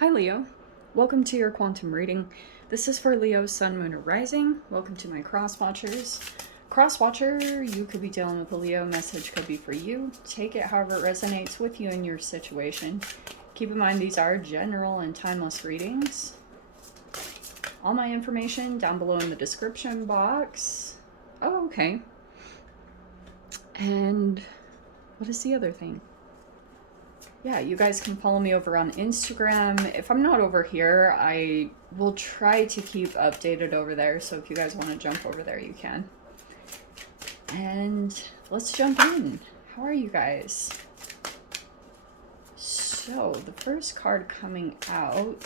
Hi Leo, welcome to your quantum reading. This is for Leo, Sun, Moon, or Rising. Welcome to my cross watchers. Cross watcher, you could be dealing with a Leo. Message could be for you. Take it however it resonates with you and your situation. Keep in mind these are general and timeless readings. All my information down below in the description box. Oh, okay. And what is the other thing? Yeah, you guys can follow me over on Instagram. If I'm not over here, I will try to keep updated over there. So if you guys want to jump over there, you can. And let's jump in. How are you guys? So the first card coming out,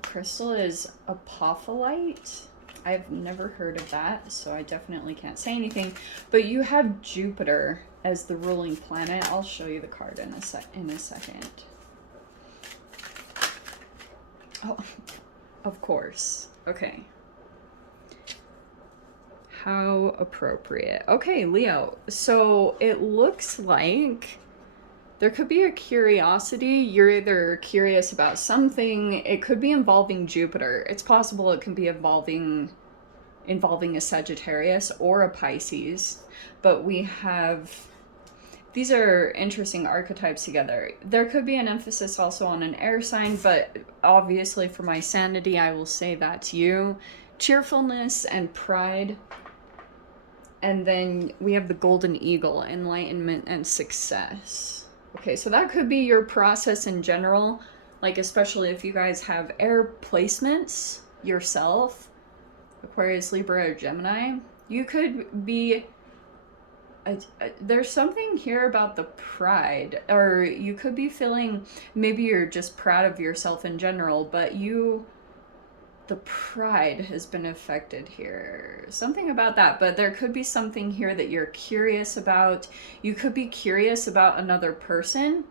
crystal is apophyllite. I've never heard of that, so I definitely can't say anything. But you have Jupiter as the ruling planet. I'll show you the card in a second. Oh, of course. Okay. How appropriate. Okay, Leo. So it looks like there could be a curiosity. You're either curious about something. It could be involving Jupiter. It's possible it can be involving a Sagittarius or a Pisces. But we have... these are interesting archetypes together. There could be an emphasis also on an air sign, but obviously for my sanity, I will say that's you. Cheerfulness and pride. And then we have the golden eagle, enlightenment and success. Okay, so that could be your process in general, like especially if you guys have air placements yourself, Aquarius, Libra, or Gemini. You could be... there's something here about the pride, or you could be feeling, maybe you're just proud of yourself in general, but the pride has been affected here. Something about that, but there could be something here that you're curious about. You could be curious about another person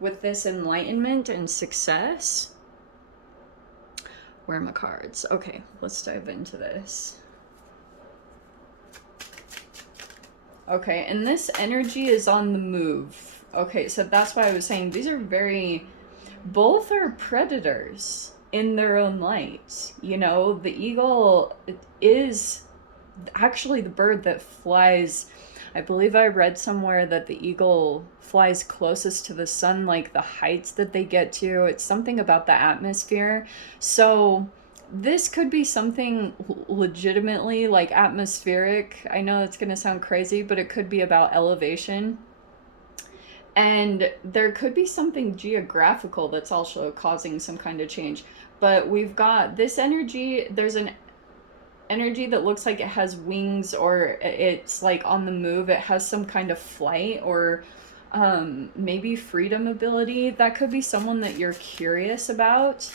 with this enlightenment and success. Where are my cards? Okay, let's dive into this. Okay, and this energy is on the move. Okay, so that's why I was saying these are very... both are predators in their own light. You know, the eagle is actually the bird that flies... I believe I read somewhere that the eagle flies closest to the sun, like the heights that they get to. It's something about the atmosphere. So... this could be something legitimately like atmospheric. I know it's going to sound crazy, but it could be about elevation. And there could be something geographical that's also causing some kind of change. But we've got this energy. There's an energy that looks like it has wings, or it's like on the move. It has some kind of flight or maybe freedom ability. That could be someone that you're curious about.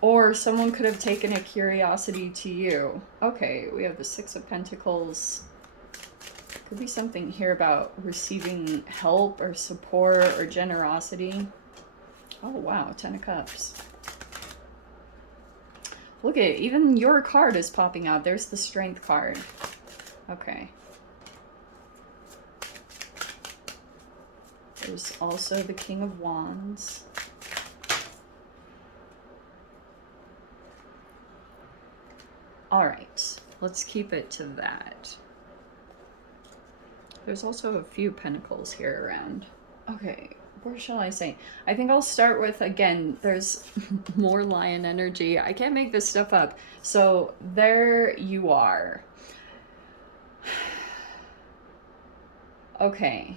Or someone could have taken a curiosity to you. Okay, we have the Six of Pentacles. Could be something here about receiving help or support or generosity. Oh, wow, Ten of Cups. Look at it, even your card is popping out. There's the Strength card. Okay. There's also the King of Wands. All right, let's keep it to that. There's also a few pentacles here around. Okay, where shall I say? I think I'll start with, again, there's more lion energy. I can't make this stuff up. So there you are. Okay.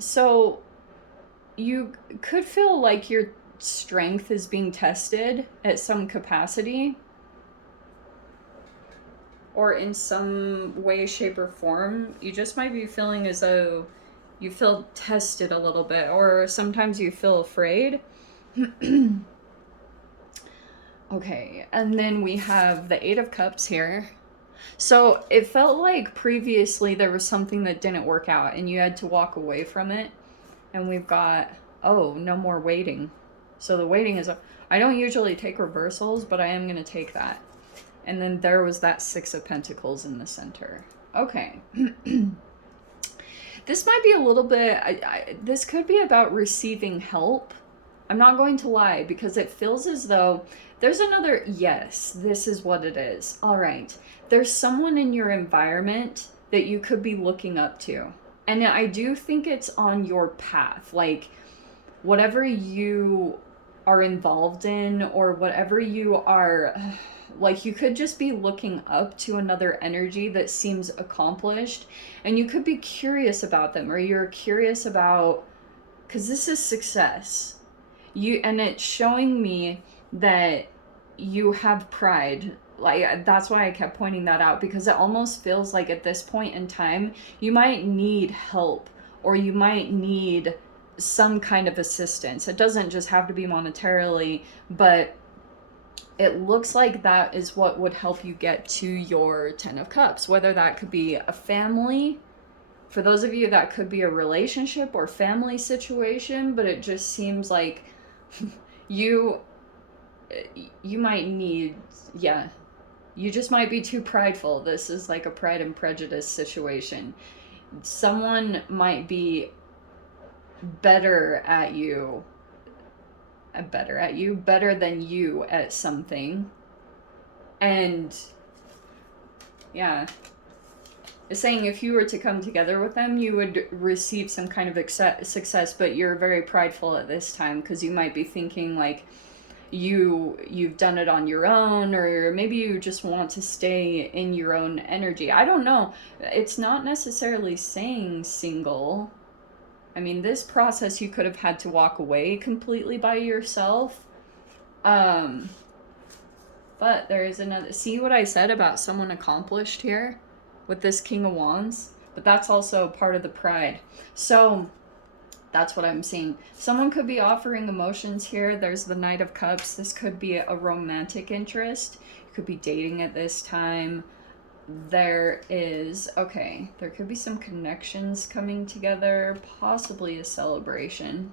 So you could feel like your strength is being tested at some capacity, or in some way, shape, or form. You just might be feeling as though you feel tested a little bit, or sometimes you feel afraid. Okay, and then we have the Eight of Cups here. So it felt like previously there was something that didn't work out and you had to walk away from it. And we've got, oh, no more waiting. So the waiting is, I don't usually take reversals, but I am going to take that. And then there was that Six of Pentacles in the center. Okay. This might be a little bit, this could be about receiving help. I'm not going to lie, because it feels as though there's another, yes, this is what it is. All right. There's someone in your environment that you could be looking up to. And I do think it's on your path. Like, whatever you are involved in, or whatever you are, like, you could just be looking up to another energy that seems accomplished, and you could be curious about them, or you're curious about, because this is success. And it's showing me that you have pride. Like, that's why I kept pointing that out, because it almost feels like at this point in time, you might need help, or you might need some kind of assistance. It doesn't just have to be monetarily, but it looks like that is what would help you get to your 10 of Cups, whether that could be a family. For those of you, that could be a relationship or family situation, but it just seems like you might need, yeah, you just might be too prideful. This is like a Pride and Prejudice situation. Someone might be better than you at something. And yeah, it's saying if you were to come together with them, you would receive some kind of success, but you're very prideful at this time, because you might be thinking like you've done it on your own, or maybe you just want to stay in your own energy. I don't know. It's not necessarily saying single. I mean, this process you could have had to walk away completely by yourself. But there is another, see what I said about someone accomplished here with this King of Wands? But that's also part of the pride. So that's what I'm seeing. Someone could be offering emotions here. There's the Knight of Cups. This could be a romantic interest. You could be dating at this time. There is, okay, there could be some connections coming together, possibly a celebration.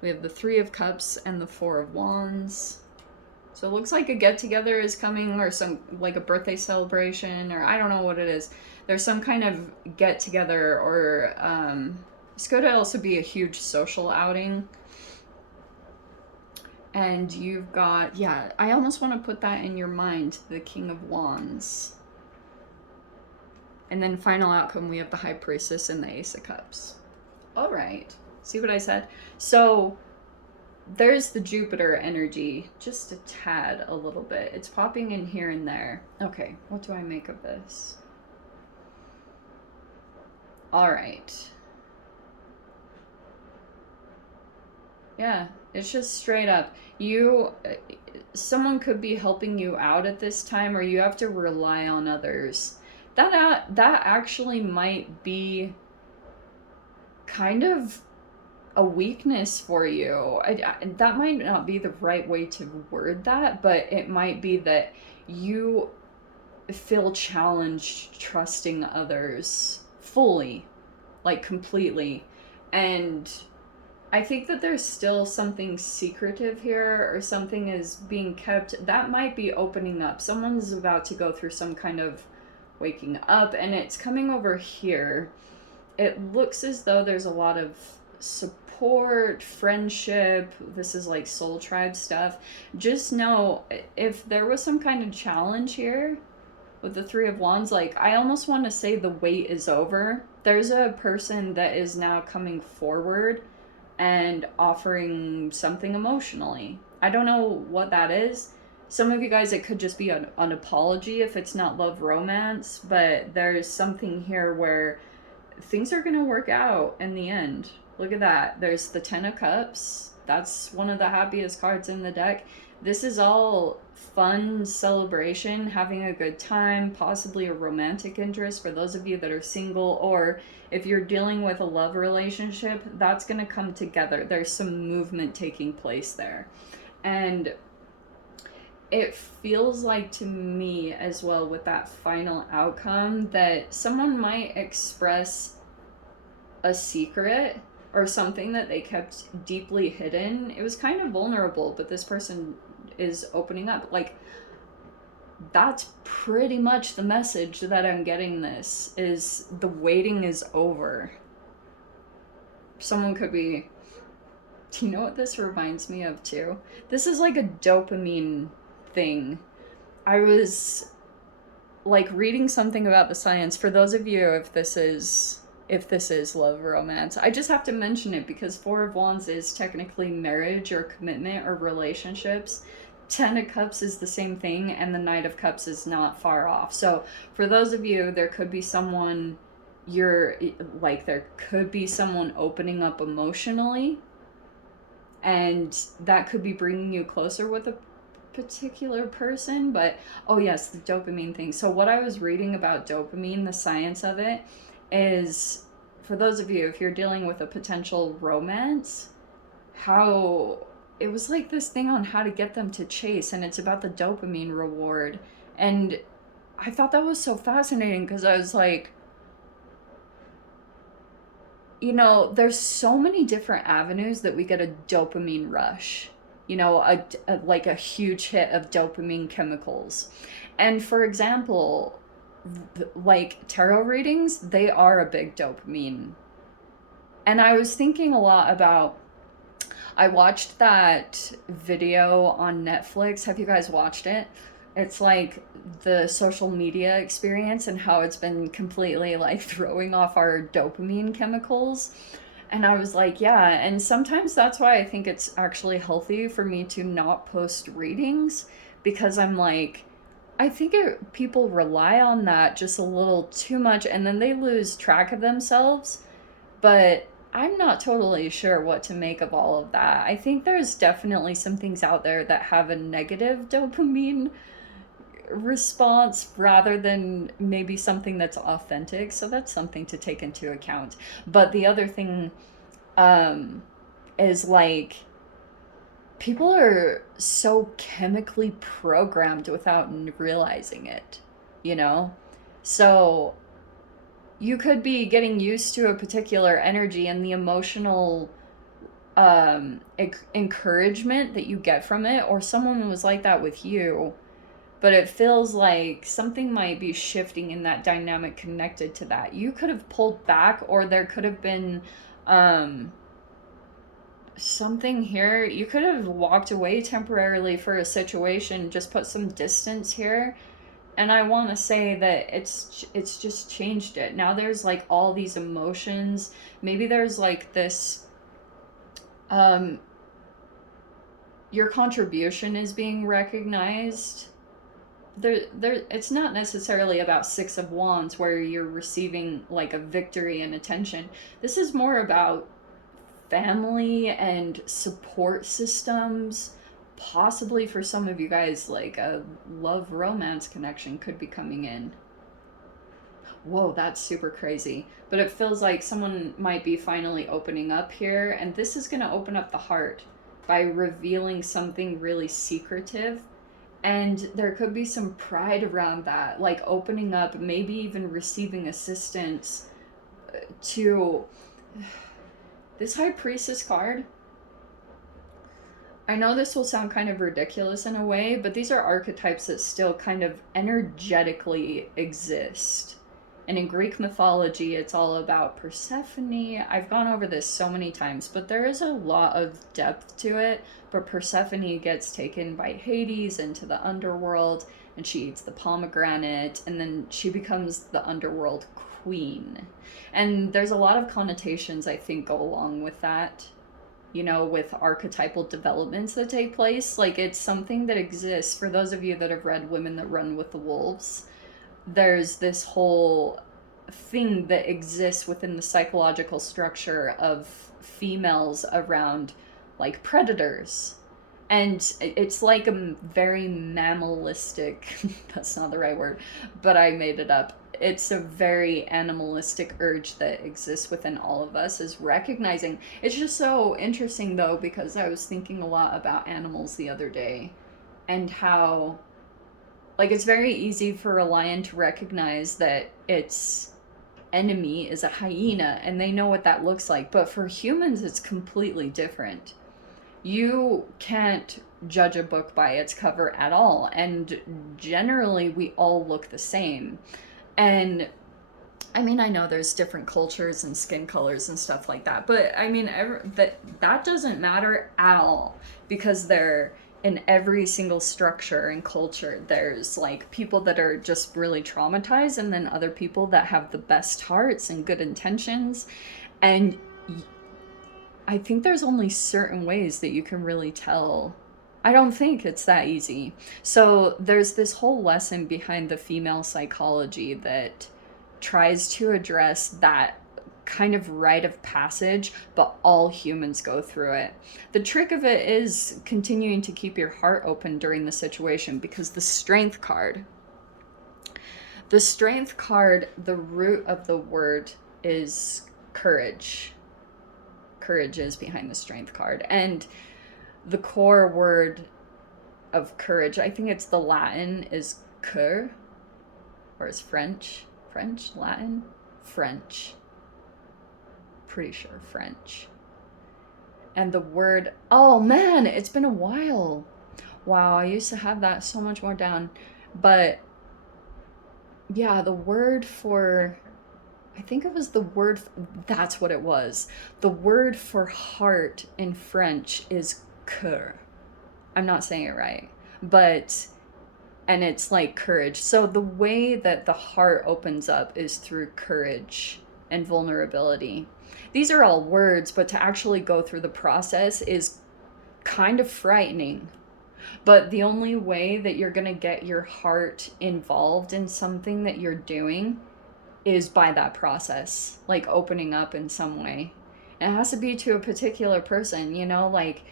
We have the Three of Cups and the Four of Wands. So it looks like a get-together is coming, or some, like a birthday celebration, or I don't know what it is. There's some kind of get-together, or this could also be a huge social outing. And you've got, yeah, I almost want to put that in your mind, the King of Wands. And then final outcome, we have the High Priestess and the Ace of Cups. All right. See what I said? So there's the Jupiter energy, just a tad, a little bit. It's popping in here and there. Okay, what do I make of this? All right. Yeah, it's just straight up. Someone could be helping you out at this time, or you have to rely on others. That actually might be kind of a weakness for you. That might not be the right way to word that, but it might be that you feel challenged trusting others fully, like completely. And I think that there's still something secretive here, or something is being kept. That might be opening up. Someone's about to go through some kind of waking up, and it's coming over here. It looks as though there's a lot of support, friendship. This is like soul tribe stuff. Just know, if there was some kind of challenge here with the Three of Wands, like, I almost want to say the wait is over. There's a person that is now coming forward and offering something emotionally. I don't know what that is. Some of you guys, it could just be an apology if it's not love romance, but there's something here where things are going to work out in the end. Look at that. There's the Ten of Cups. That's one of the happiest cards in the deck. This is all fun, celebration, having a good time, possibly a romantic interest for those of you that are single, or if you're dealing with a love relationship, that's going to come together. There's some movement taking place there. And it feels like to me as well, with that final outcome, that someone might express a secret or something that they kept deeply hidden. It was kind of vulnerable, but this person is opening up. Like, That's pretty much the message that I'm getting. This is the waiting is over. Someone could be, do you know what this reminds me of too? This is like a dopamine thing. I was like reading something about the science. For those of you, if this is love romance, I just have to mention it because Four of Wands is technically marriage or commitment or relationships. Ten of Cups is the same thing, and the Knight of Cups is not far off. So for those of you, there could be someone there could be someone opening up emotionally, and that could be bringing you closer with a particular person. But oh yes, the dopamine thing. So what I was reading about dopamine, the science of it, is for those of you, if you're dealing with a potential romance, how it was like this thing on how to get them to chase, and it's about the dopamine reward. And I thought that was so fascinating because I was like, there's so many different avenues that we get a dopamine rush. Like a huge hit of dopamine chemicals. And for example, like tarot readings, they are a big dopamine. And I was thinking a lot about, I watched that video on Netflix. Have you guys watched it? It's like the social media experience and how it's been completely like throwing off our dopamine chemicals. And I was like, yeah. And sometimes that's why I think it's actually healthy for me to not post readings, because I'm like, I think people rely on that just a little too much, and then they lose track of themselves. But I'm not totally sure what to make of all of that. I think there's definitely some things out there that have a negative dopamine response rather than maybe something that's authentic. So that's something to take into account. But the other thing is like, people are so chemically programmed without realizing it, you know? So you could be getting used to a particular energy, and the emotional encouragement that you get from it, or someone was like that with you, but it feels like something might be shifting in that dynamic connected to that. You could have pulled back, or there could have been something here. You could have walked away temporarily for a situation, just put some distance here. And I want to say that it's just changed it. Now there's like all these emotions. Maybe there's like this your contribution is being recognized. There it's not necessarily about Six of Wands where you're receiving like a victory and attention. This is more about family and support systems. Possibly for some of you guys, like a love romance connection could be coming in. Whoa, that's super crazy. But it feels like someone might be finally opening up here, and this is going to open up the heart by revealing something really secretive. And there could be some pride around that, like opening up, maybe even receiving assistance to this High Priestess card. I know this will sound kind of ridiculous in a way, but these are archetypes that still kind of energetically exist. And in Greek mythology, it's all about Persephone. I've gone over this so many times, but there is a lot of depth to it. But Persephone gets taken by Hades into the underworld, and she eats the pomegranate, and then she becomes the underworld queen. And there's a lot of connotations, I think, go along with that, with archetypal developments that take place. Like, it's something that exists. For those of you that have read Women That Run with the Wolves, there's this whole thing that exists within the psychological structure of females around like predators. And it's like a very mammalistic, that's not the right word, but I made it up. It's a very animalistic urge that exists within all of us, is recognizing. It's just so interesting though, because I was thinking a lot about animals the other day, and how like it's very easy for a lion to recognize that its enemy is a hyena, and they know what that looks like. But for humans, it's completely different. You can't judge a book by its cover at all. And generally, we all look the same. And I mean, I know there's different cultures and skin colors and stuff like that, but I mean, that doesn't matter at all, because they're in every single structure and culture. There's like people that are just really traumatized, and then other people that have the best hearts and good intentions. And I think there's only certain ways that you can really tell. I don't think it's that easy. So there's this whole lesson behind the female psychology that tries to address that kind of rite of passage, but all humans go through it. The trick of it is continuing to keep your heart open during the situation, because the strength card, the root of the word is courage. Courage is behind the strength card. And the core word of courage, I think it's the Latin, is cœur, or is French, Latin, French. Pretty sure French. And the word, oh man, it's been a while. Wow, I used to have that so much more down. But yeah, the word for, I think it was the word, that's what it was. The word for heart in French is cœur. I'm not saying it right, but, and it's like courage. So the way that the heart opens up is through courage and vulnerability. These are all words, but to actually go through the process is kind of frightening. But the only way that you're going to get your heart involved in something that you're doing is by that process, like opening up in some way. And it has to be to a particular person, you know, like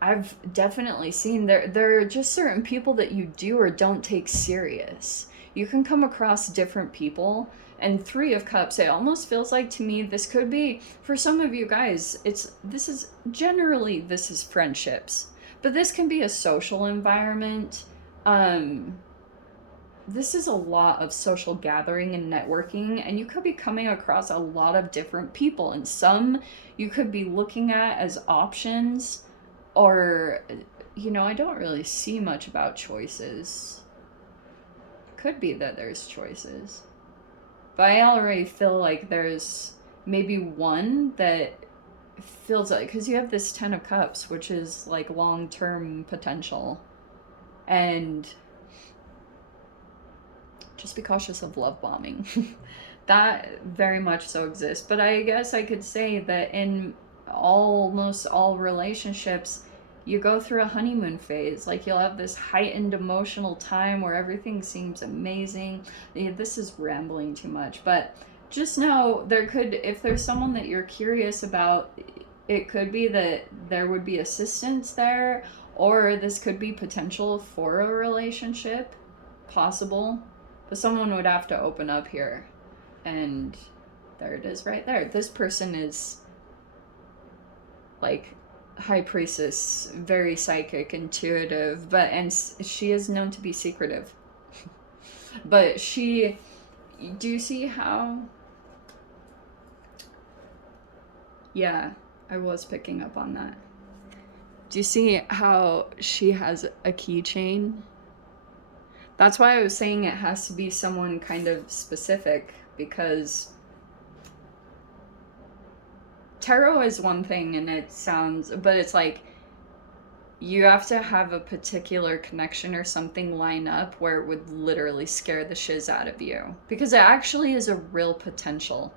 I've definitely seen there are just certain people that you do or don't take serious. You can come across different people. And Three of Cups, it almost feels like to me this could be, for some of you guys, this is friendships, but this can be a social environment. This is a lot of social gathering and networking, and you could be coming across a lot of different people, and some you could be looking at as options, or, you know, I don't really see much about choices. Could be that there's choices. But I already feel like there's maybe one that feels like, because you have this Ten of Cups, which is like long-term potential. And just be cautious of love bombing. That very much so exists. But I guess I could say that in almost all relationships, you go through a honeymoon phase. Like you'll have this heightened emotional time where everything seems amazing. This is rambling too much, but just know there could, if there's someone that you're curious about, it could be that there would be assistance there, or this could be potential for a relationship, possible, but someone would have to open up here. And there it is right there. This person is like High Priestess, very psychic, intuitive, and she is known to be secretive. But do you see how? Yeah, I was picking up on that. Do you see how she has a keychain? That's why I was saying it has to be someone kind of specific, because tarot is one thing and it sounds, but it's like you have to have a particular connection or something line up where it would literally scare the shiz out of you, because it actually is a real potential.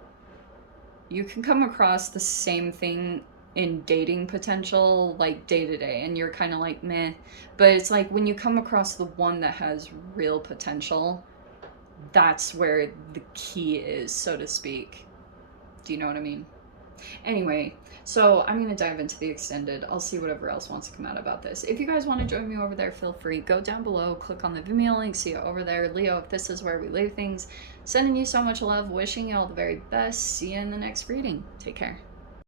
You can come across the same thing in dating potential, like day to day, and you're kind of like meh, but it's like when you come across the one that has real potential, that's where the key is, so to speak. Do you know what I mean? Anyway, so I'm going to dive into the extended. I'll see whatever else wants to come out about this. If you guys want to join me over there, feel free. Go down below, click on the Vimeo link, see it over there. Leo, if this is where we leave things, sending you so much love, wishing you all the very best. See you in the next reading. Take care.